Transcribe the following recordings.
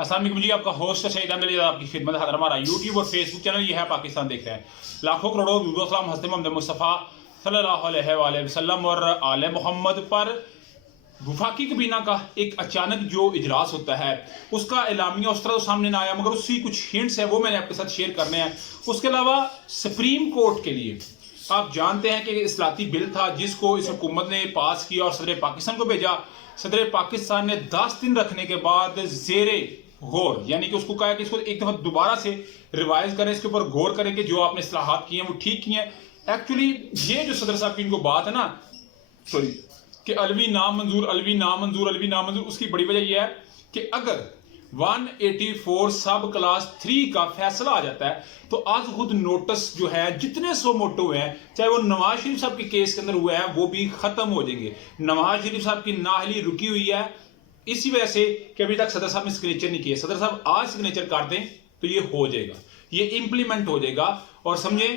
अस्सलाम वालेकुम जी, आपका होस्ट सईद अहमद आपकी खिदमत है। हमारा यूट्यूब और फेसबुक चैनल ये है पाकिस्तान देख रहे हैं। लाखों करोड़ों दुरूद हज़रत मोहम्मद मुस्तफ़ा सल्लल्लाहु अलैहि वसल्लम और आले मोहम्मद पर वफाकी कबीना का एक अचानक जो इजलास होता है उसका एलामिया उस तरह तो सामने ना आया, मगर उसकी कुछ हिंट्स है वो मैंने आपके साथ शेयर करने हैं। उसके अलावा सुप्रीम कोर्ट के लिए आप जानते हैं कि इस्लाती बिल था जिसको इस हुकूमत ने पास किया और सदर पाकिस्तान को भेजा। सदर पाकिस्तान ने 10 दिन रखने के बाद जेरे गौर यानी कि उसको कहा कि इसको एक दफा दोबारा से रिवाइज करें, इसके ऊपर गौर करें कि जो आपने इस्लाहात किए हैं वो ठीक किए हैं। एक्चुअली ये जो सदर साहब की इनको बात है ना, सॉरी, कि अलवी नामंजूर अलवी नामंजूर अलवी नामंजूर, उसकी बड़ी वजह यह है कि अगर 184 सब क्लास 3 का फैसला आ जाता है तो आज खुद नोटिस जो है जितने सौ मोटो हैं, चाहे वो नवाज शरीफ साहब के केस के अंदर हुए हैं, वो भी खत्म हो जाएंगे। नवाज शरीफ साहब की नाहली रुकी हुई है इसी वजह से कि अभी तक सदर साहब ने सिग्नेचर नहीं किए। सदर साहब आज सिग्नेचर कर दें तो ये हो जाएगा, ये इंप्लीमेंट हो जाएगा और समझे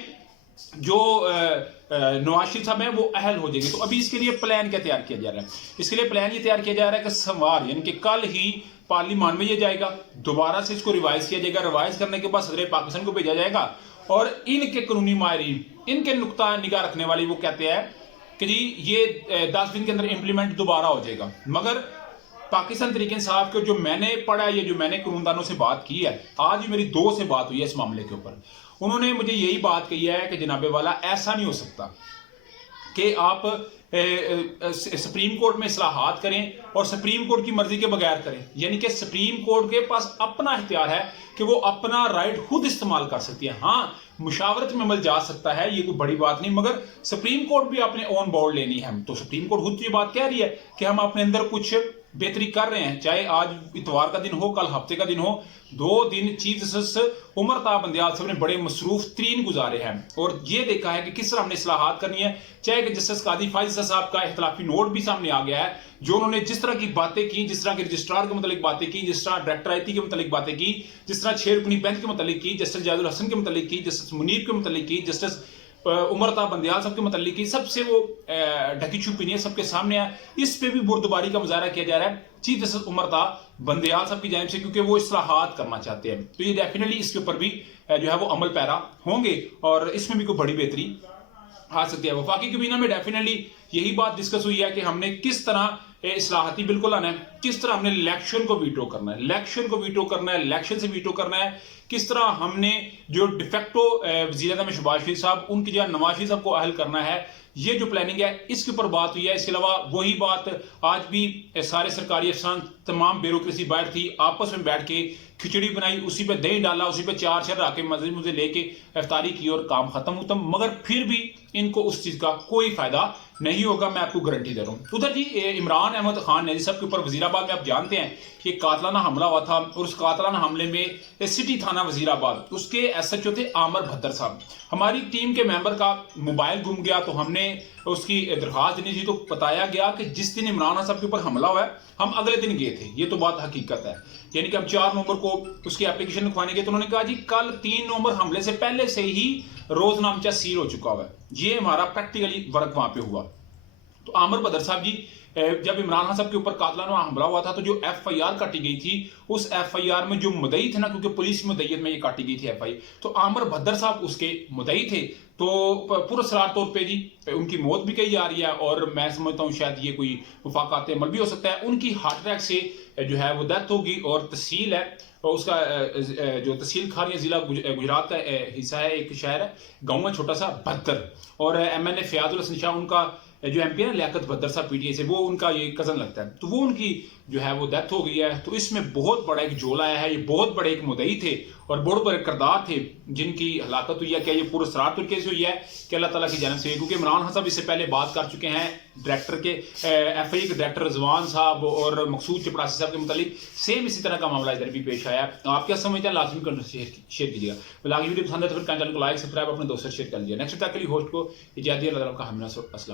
जो नवाज शरीफ साहब हैं वो अहल हो जाएंगे। तो अभी इसके लिए प्लान क्या तैयार किया जा रहा है? इसके लिए प्लान ये तैयार किया जा रहा है कि सोमवार यानी कि कल ही पार्लियामान में ये जाएगा, दोबारा से इसको रिवाइज किया जाएगा। रिवाइज करने के बाद सदर पाकिस्तान को भेजा जाएगा और इनके कानूनी माहिरीन, इनके नुक्ता निगाह रखने वाली वो कहते हैं कि जी ये 10 दिन के अंदर इंप्लीमेंट दोबारा हो जाएगा। मगर पाकिस्तान तरीके इंसाफ के जो मैंने पढ़ा है, ये जो मैंने कानूनदानों से बात की है, आज ही मेरी 2 से बात हुई है इस मामले के ऊपर, उन्होंने मुझे यही बात कही है कि जनाबे वाला ऐसा नहीं हो सकता कि आप सुप्रीम कोर्ट में इस्लाहात करें और सुप्रीम कोर्ट की मर्जी के बगैर करें। यानी कि सुप्रीम कोर्ट के पास अपना इख्तियार है कि वो अपना राइट खुद इस्तेमाल कर सकती है। हाँ, मुशावरत में अमल जा सकता है, ये कोई बड़ी बात नहीं, मगर सुप्रीम कोर्ट भी अपने ऑन बोर्ड लेनी है। तो सुप्रीम कोर्ट खुद ये बात कह रही है कि हम अपने अंदर कुछ बेहतरी कर रहे हैं, चाहे आज इतवार का दिन हो, कल हफ्ते का दिन हो, 2 दिन चीफ जस्टिस उमर ता बंदयाल साहब ने बड़े मसरूफ तरीन गुजारे हैं और ये देखा है कि किस तरह हमने इस्लाहात करनी है। चाहे कि जस्टिस कादी फायज़ साहब का इख्तलाफी नोट भी सामने आ गया है, जो उन्होंने जिस तरह की बातें की, जिस तरह के रजिस्ट्रार के मतलब बातें की, जिस तरह डायरेक्टर आईटी के मतलब बातें की, जिस तरह शेरकुनी बेंच के मतलब की, जस्टिस जायदुल हसन के मतलब की, जस्टिस मुनीर के मतलब की, जस्टिस उमर ता बंदयाल साहब के मतलब की, सबसे वो ढकी छुपी नहीं है, सबके सामने है। इस पे भी बुर्दबारी का मुजाहरा किया जा रहा है चीफ जस्टिस उमर ता बंदयाल साहब की जानिब से, क्योंकि वो इस्लाहात करना चाहते हैं। तो ये डेफिनेटली इसके ऊपर भी जो है वो अमल पैरा होंगे और इसमें भी कोई बड़ी बेहतरी आ सकती है। वफाकी कबीना में डेफिनेटली यही बात डिस्कस हुई है कि हमने किस तरह इस्लाहती बिल को लाना है, किस तरह हमने इलेक्शन को वीटो करना है, इलेक्शन को वीटो करना है, इलेक्शन से वीटो करना है, किस तरह हमने जो डिफेक्टो वज़ीर-ए-आज़म शहबाज शरीफ साहब उनकी जगह नवाज शरीफ साहब को अहल करना है। ये जो प्लानिंग है इसके ऊपर बात हुई है। इसके अलावा वही बात आज भी सारे सरकारी अफसरान, तमाम ब्यूरोक्रेसी बैठ थी, आपस में बैठ के खिचड़ी बनाई, उसी पे दही डाला, उसी पे 4 शर आके मजे मुझे लेके इफ्तारी की और काम खत्म। मगर फिर भी इनको उस चीज का कोई फायदा नहीं होगा, मैं आपको गारंटी दे रहा हूं। उधर जी इमरान अहमद खान ने सब के ऊपर वजीराबाद में आप जानते हैं कि कातलाना हमला हुआ था और उस कातलाना हमले में सिटी थाना वजीराबाद उसके एसएचओ थे आमर भद्दर साहब। हमारी टीम के मेंबर का मोबाइल गुम गया तो हमने उसकी दरखास्त देनी थी, तो बताया गया कि जिस दिन इमरान साहब के ऊपर हमला हुआ है हम अगले दिन गए थे। ये तो बात हकीकत है, यानी कि हम 4 नवंबर को उसकी एप्लीकेशन लिखवाने गए तो उन्होंने कहा जी कल 3 नवंबर हमले से पहले से ही रोजनामचा सील हो चुका हुआ है। ये हमारा प्रैक्टिकली वर्क वहां पे हुआ। तो आमर बदर साहब जी जब इमरान खान साहब के ऊपर कातलाना हमला हुआ था तो जो एफआईआर काटी गई थी, उस एफआईआर में जो मुदई थे ना, क्योंकि पुलिस मुदैयत में ये काटी गई थी एफआई, तो आमर भद्दर साहब उसके मुदई थे। तो पुरस्कार तौर पे जी उनकी मौत भी कही जा रही है और मैं समझता हूँ शायद ये कोई मुफाकात अमल भी हो सकता है। उनकी हार्ट अटैक से जो है वो डेथ होगी और तहसील है और उसका जो तहसील खारिया जिला गुजरात का हिस्सा है, एक शहर है, गाँव है छोटा सा भद्दर, और एमएनए फयाजुल हसन शाह उनका जो एमपी है लियाकत भद्दर साहब पीटीआई से, वो उनका ये कजन लगता है, तो वो उनकी जो है वो डेथ हो गई है। तो इसमें बहुत बड़ा एक जोल आया है, ये बहुत बड़े एक मुदई थे और बहुत बड़े किरदार थे जिनकी हलाकत हुई है। क्या ये पूरे सरार तरीके से हुई है कि अल्लाह ताला की जानिब से, क्योंकि इमरान खान साहब इससे पहले बात कर चुके हैं डायरेक्टर के एफआई के डायरेक्टर रिजवान साहब और मकसूद चपरासी साहब के मुतालिक सेम इसी तरह का मामला इधर भी पेश आया। आप क्या समझते हैं लाजमी कर शेयर कीजिएगा। आगे वीडियो पसंद है तो फिर चैनल को लाइक सब्सक्राइब अपने दोस्तों से शेयर कर लीजिए। नेक्स्ट तक के लिए होस्ट को इजाज़त, अल्लाह का हमें अस्सलाम।